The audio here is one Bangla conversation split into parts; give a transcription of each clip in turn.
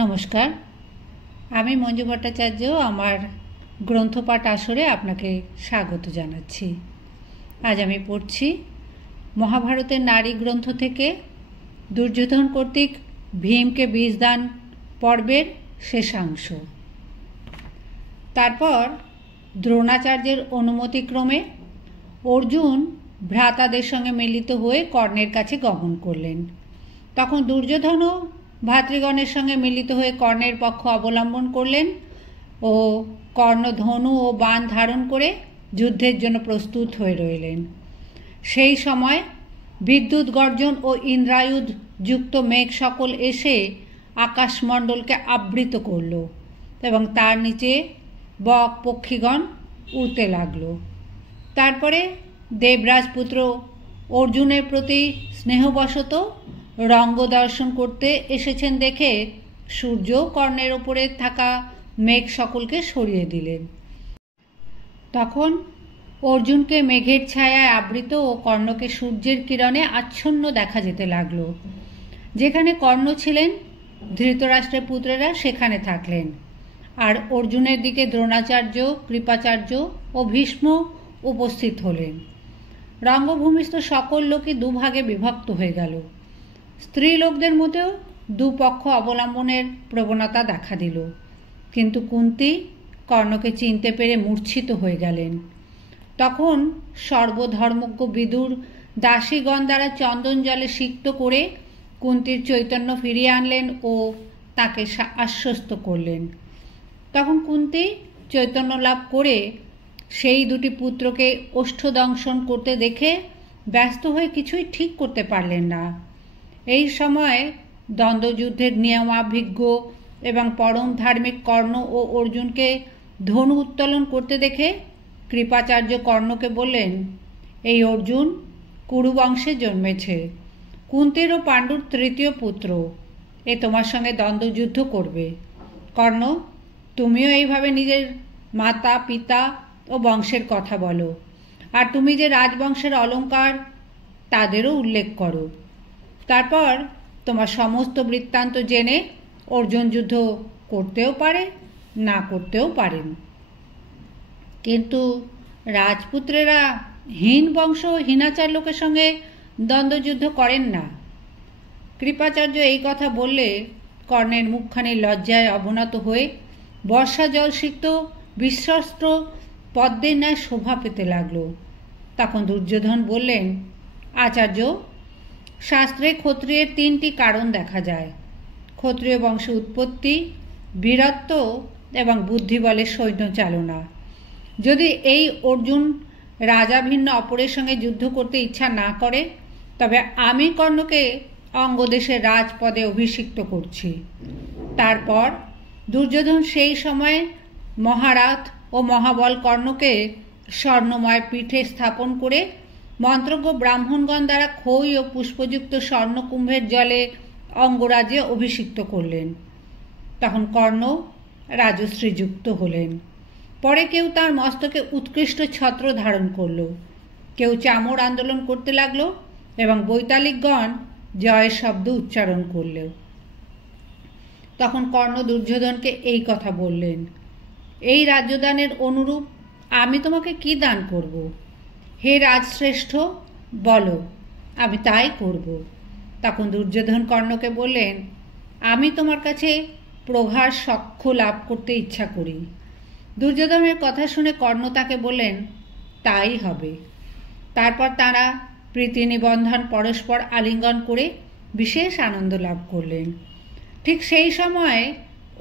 নমস্কার, আমি মঞ্জু ভট্টাচার্য। আমার গ্রন্থপাঠ আসরে আপনাকে স্বাগত জানাচ্ছি। আজ আমি পড়ছি মহাভারতের নারী গ্রন্থ থেকে দুর্যোধন কর্তৃক ভীমকে বীজদান পর্বের শেষাংশ। তারপর দ্রোণাচার্যের অনুমতিক্রমে অর্জুন ভ্রাতাদের সঙ্গে মিলিত হয়ে কর্ণের কাছে গমন করলেন। তখন দুর্যোধনও ভাতৃগণের সঙ্গে মিলিত হয়ে কর্ণের পক্ষ অবলম্বন করলেন ও কর্ণ ধনু ও বাণ ধারণ করে যুদ্ধের জন্য প্রস্তুত হয়ে রইলেন। সেই সময় বিদ্যুৎ গর্জন ও ইন্দ্রায়ুধ যুক্ত মেঘ সকল এসে আকাশমণ্ডলকে আবৃত করল এবং তার নিচে বক পক্ষীগণ উড়তে লাগল। তারপরে দেবরাজপুত্র অর্জুনের প্রতি স্নেহবশত রঙ্গ দর্শন করতে এসেছেন দেখে সূর্য কর্ণের ওপরে থাকা মেঘ সকলকে সরিয়ে দিলেন। তখন অর্জুনকে মেঘের ছায়ায় আবৃত ও কর্ণকে সূর্যের কিরণে আচ্ছন্ন দেখা যেতে লাগল। যেখানে কর্ণ ছিলেন, ধৃতরাষ্ট্রের পুত্রেরা সেখানে থাকলেন, আর অর্জুনের দিকে দ্রোণাচার্য, কৃপাচার্য ও ভীষ্ম উপস্থিত হলেন। রঙ্গভূমিস্থ সকল লোকই দুভাগে বিভক্ত হয়ে গেল। স্ত্রী লোকদের মধ্যেও দুপক্ষ অবলম্বনের প্রবণতা দেখা দিল, কিন্তু কুন্তী কর্ণকে চিনতে পেরে মূর্ছিত হয়ে গেলেন। তখন সর্বধর্মজ্ঞ বিদুর দাসীগণ দ্বারা চন্দন জলে সিক্ত করে কুন্তীর চৈতন্য ফিরিয়ে আনলেন ও তাকে আশ্বস্ত করলেন। তখন কুন্তী চৈতন্য লাভ করে সেই দুটি পুত্রকে ওষ্ঠদংশন করতে দেখে ব্যস্ত হয়ে কিছুই ঠিক করতে পারলেন না। এই সময় দ্বন্দ্বযুদ্ধের নিয়মাভিজ্ঞ এবং পরম ধার্মিক কর্ণ ও অর্জুনকে ধনু উত্তোলন করতে দেখে কৃপাচার্য কর্ণকে বললেন, এই অর্জুন কুরুবংশে জন্মেছে, কুন্তীর ও পাণ্ডুর তৃতীয় পুত্র, এ তোমার সঙ্গে দ্বন্দ্বযুদ্ধ করবে। কর্ণ, তুমিও এইভাবে নিজের মাতা পিতা ও বংশের কথা বলো, আর তুমি যে রাজবংশের অলঙ্কার তাদেরও উল্লেখ করো। তারপর তোমার সমস্ত বৃত্তান্ত জেনে অর্জুন যুদ্ধ করতেও পারে, না করতেও পারেন, কিন্তু রাজপুত্রেরা হীন বংশ ও হীনাচার লোকের সঙ্গে দ্বন্দ্বযুদ্ধ করেন না। কৃপাচার্য এই কথা বললে কর্ণের মুখখানি লজ্জায় অবনত হয়ে বর্ষা জল সিক্ত বিশ্বস্ত পদ্মের ন্যায় শোভা পেতে লাগল। তখন দুর্যোধন বললেন, আচার্য, শাস্ত্রে ক্ষত্রিয়ের তিনটি কারণ দেখা যায়: ক্ষত্রিয় বংশ উৎপত্তি, বীরত্ব এবং বুদ্ধি বলে সৈন্য চালনা। যদি এই অর্জুন রাজা ভিন্ন অপরের সঙ্গে যুদ্ধ করতে ইচ্ছা না করে, তবে আমি কর্ণকে অঙ্গদেশের রাজপদে অভিষিক্ত করছি। তারপর দুর্যোধন সেই সময়ে মহারাথ ও মহাবল কর্ণকে স্বর্ণময় পীঠে স্থাপন করে মন্ত্রজ্ঞ ব্রাহ্মণগণ দ্বারা খই ও পুষ্পযুক্ত স্বর্ণকুম্ভের জলে অঙ্গরাজ্যে অভিষিক্ত করলেন। তখন কর্ণ রাজশ্রীযুক্ত হলেন। পরে কেউ তার মস্তকে উৎকৃষ্ট ছত্র ধারণ করল, কেউ চামর আন্দোলন করতে লাগল এবং বৈতালিকগণ জয়ের শব্দ উচ্চারণ করল। তখন কর্ণ দুর্যোধনকে এই কথা বললেন, এই রাজ্যদানের অনুরূপ আমি তোমাকে কি দান করব? হে রাজশ্রেষ্ঠ, বলো, আমি তাই করব। তখন দুর্যোধন কর্ণকে বললেন, আমি তোমার কাছে প্রগাঢ় সখ্য লাভ করতে ইচ্ছা করি। দুর্যোধনের কথা শুনে কর্ণ তাকে বললেন, তাই হবে। তারপর তাঁরা প্রীতি নিবন্ধন পরস্পর আলিঙ্গন করে বিশেষ আনন্দ লাভ করলেন। ঠিক সেই সময়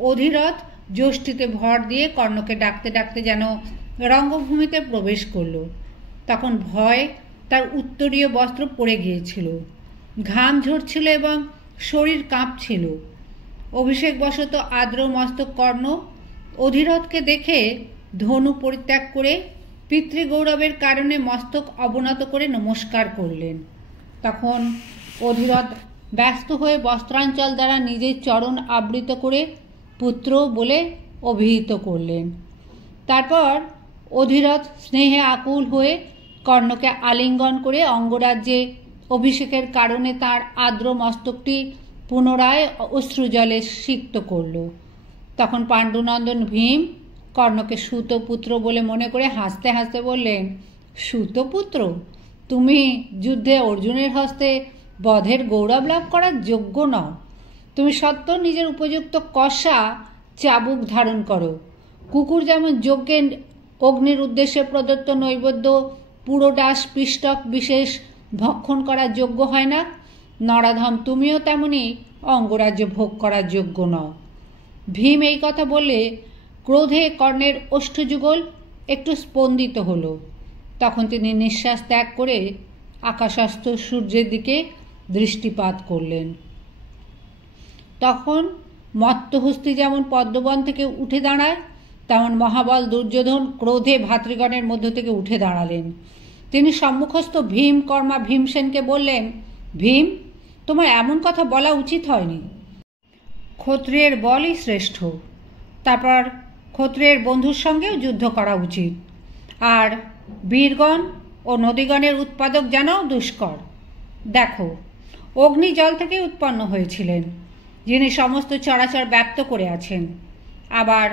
অধিরথ যষ্টিতে ভর দিয়ে কর্ণকে ডাকতে ডাকতে যেন রঙ্গভূমিতে প্রবেশ করল। তখন ভয় তার উত্তরীয় বস্ত্র পড়ে গিয়েছিল, ঘাম ঝরছিল এবং শরীর কাঁপছিল। অভিষেকবশত আর্দ্র মস্তক কর্ণ অধিরথকে দেখে ধনু পরিত্যাগ করে পিতৃগৌরবের কারণে মস্তক অবনত করে নমস্কার করলেন। তখন অধিরথ ব্যস্ত হয়ে বস্ত্রাঞ্চল দ্বারা নিজের চরণ আবৃত করে পুত্র বলে অভিহিত করলেন। তারপর অধিরথ স্নেহে আকুল হয়ে কর্ণকে আলিঙ্গন করে অঙ্গরাজ্যে অভিষেকের কারণে তার আর্দ্র মস্তকটি পুনরায় অশ্রুজলে সিক্ত করল। তখন পাণ্ডুনন্দন ভীম কর্ণকে সুতপুত্র বলে মনে করে হাসতে হাসতে বললেন, সুতপুত্র, তুমি যুদ্ধে অর্জুনের হস্তে বধের গৌরব লাভ করার যোগ্য নও। তুমি সত্য নিজের উপযুক্ত কষা চাবুক ধারণ করো। কুকুর যেমন যজ্ঞে অগ্নির উদ্দেশ্যে প্রদত্ত নৈবেদ্য পুরোডাস পিষ্টক বিশেষ ভক্ষণ করার যোগ্য হয় না, নরাধম তুমিও তেমনি অঙ্গরাজ্য ভোগ করার যোগ্য নও। ভীম এই কথা বললে ক্রোধে কর্ণের ওষ্ঠযুগল একটু স্পন্দিত হল। তখন তিনি নিঃশ্বাস ত্যাগ করে আকাশস্থ সূর্যের দিকে দৃষ্টিপাত করলেন। তখন মত্তহস্তি যেমন পদ্মবন থেকে উঠে দাঁড়ায়, তেমন মহাবল দুর্যোধন ক্রোধে ভাতৃগণের মধ্য থেকে উঠে দাঁড়ালেন। তিনি সম্মুখস্থ ভীম কর্মা ভীমসেনকে বললেন, ভীম, তোমার এমন কথা বলা উচিত হয়নি। ক্ষত্রিয়ের বলই শ্রেষ্ঠ, তারপর ক্ষত্রিয়ের বন্ধুর সঙ্গেও যুদ্ধ করা উচিত। আর বীরগণ ও নদীগণের উৎপাদক জানাও দুষ্কর। দেখো, অগ্নি জল থেকে উৎপন্ন হয়েছিলেন, যিনি সমস্ত চরাচর ব্যাপ্ত করে আছেন। আবার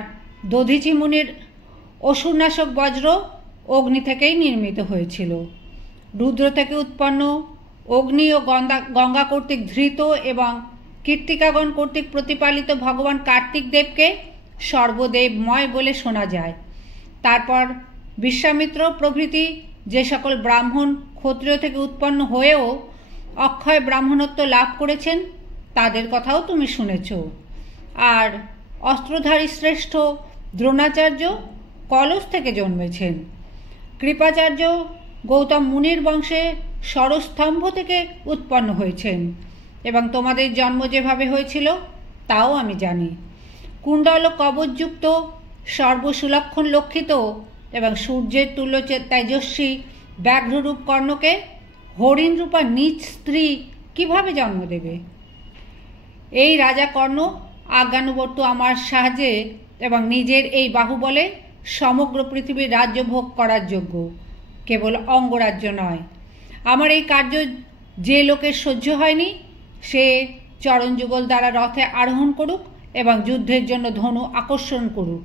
দধিচি মুনির অসুরনাশক বজ্র অগ্নি থেকেই নির্মিত হয়েছিল। রুদ্র থেকে উৎপন্ন অগ্নি ও গঙ্গা কর্তৃক ধৃত এবং কীর্তিকাগণ কর্তৃক প্রতিপালিত ভগবান কার্তিক দেবকে সর্বদেবময় বলে শোনা যায়। তারপর বিশ্বামিত্র প্রভৃতি যে সকল ব্রাহ্মণ ক্ষত্রিয় থেকে উৎপন্ন হয়েও অক্ষয় ব্রাহ্মণত্ব লাভ করেছেন, তাদের কথাও তুমি শুনেছ। আর অস্ত্রধারী শ্রেষ্ঠ দ্রোণাচার্য কলস থেকে জন্মেছেন। কৃপাচার্য গৌতম মুনির বংশে সরস্তম্ভ থেকে উৎপন্ন হয়েছেন এবং তোমাদের জন্ম যেভাবে হয়েছিল তাও আমি জানি। কুণ্ডল কবচযুক্ত সর্বসুলক্ষণ লক্ষিত এবং সূর্যের তুল্য তেজস্বী ব্যাঘ্ররূপ কর্ণকে হরিণরূপা নিজ স্ত্রী কিভাবে জন্ম দেবে? এই রাজা কর্ণ আজ্ঞানুবর্ত আমার সাহায্যে এবং নিজের এই বাহুবলে সমগ্র পৃথিবীর রাজ্য ভোগ করার যোগ্য, কেবল অঙ্গরাজ্য নয়। আমার এই কার্য যে লোকের সহ্য হয়নি, সে চরণযুগল দ্বারা রথে আরোহণ করুক এবং যুদ্ধের জন্য ধনু আকর্ষণ করুক।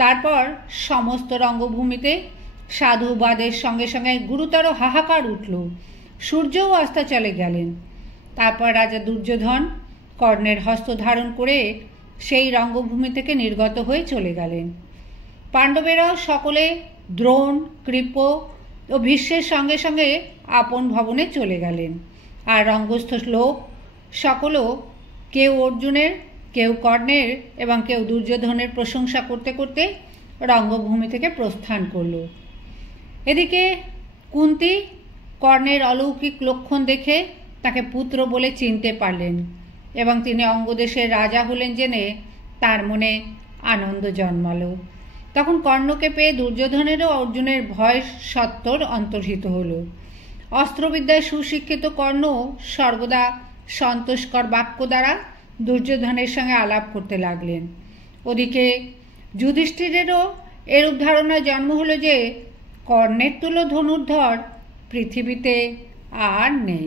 তারপর সমস্ত রঙ্গভূমিতে সাধুবাদের সঙ্গে সঙ্গে গুরুতর হাহাকার উঠল। সূর্যও অস্তাচলে গেলেন। তারপর রাজা দুর্যোধন কর্ণের হস্ত ধারণ করে সেই রঙ্গভূমি থেকে নির্গত হয়ে চলে গেলেন। পাণ্ডবেরাও সকলে দ্রোণ, কৃপ ও ভীষ্মের সঙ্গে সঙ্গে আপন ভবনে চলে গেলেন। আর রঙ্গস্থ লোক সকলও কেউ অর্জুনের, কেউ কর্ণের এবং কেউ দুর্যোধনের প্রশংসা করতে করতে রঙ্গভূমি থেকে প্রস্থান করল। এদিকে কুন্তী কর্ণের অলৌকিক লক্ষণ দেখে তাকে পুত্র বলে চিনতে পারলেন এবং তিনি অঙ্গদেশের রাজা হলেন জেনে তার মনে আনন্দ জন্মালো। তখন কর্ণকে পেয়ে দুর্যোধনেরও অর্জুনের ভয় সত্বর অন্তর্হিত হল। অস্ত্রবিদ্যায় সুশিক্ষিত কর্ণ সর্বদা সন্তোষকর বাক্য দ্বারা দুর্যোধনের সঙ্গে আলাপ করতে লাগলেন। ওদিকে যুধিষ্ঠিরেরও এরূপ ধারণায় জন্ম হলো যে কর্ণের তুল্য ধনুর্ধর পৃথিবীতে আর নেই।